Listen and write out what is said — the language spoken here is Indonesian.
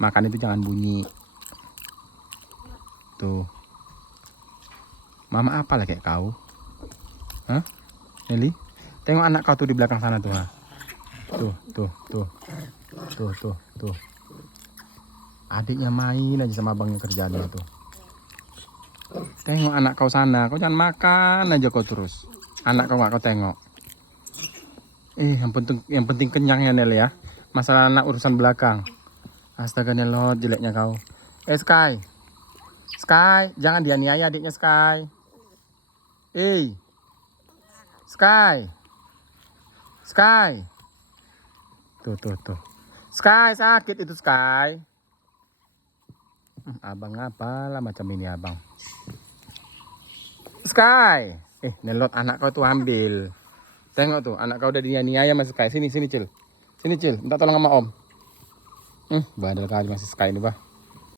Makan itu jangan bunyi. Tuh. Mama apa lah kayak kau? Hah? Nelly? Tengok anak kau tuh di belakang sana tuh. Ha? Tuh. Tuh. Adiknya main aja sama abangnya kerjaannya tuh. Tengok anak kau sana. Kau jangan makan aja kau terus. Anak kau gak kau tengok. Yang penting kenyang ya Nel ya. Masalah anak urusan belakang. Astaga Nelot, jeleknya kau. Sky. Sky, jangan dianiaya adiknya Sky. Sky. Sky. Tuh. Sky, sakit itu Sky. Abang apalah macam ini abang. Sky. Nelot anak kau tuh ambil. Tengok tuh, anak kau udah dianiaya sama Sky. Sini Cil. Sini Cil, minta tolong sama Om. Bandel kali masih Sky ini bah.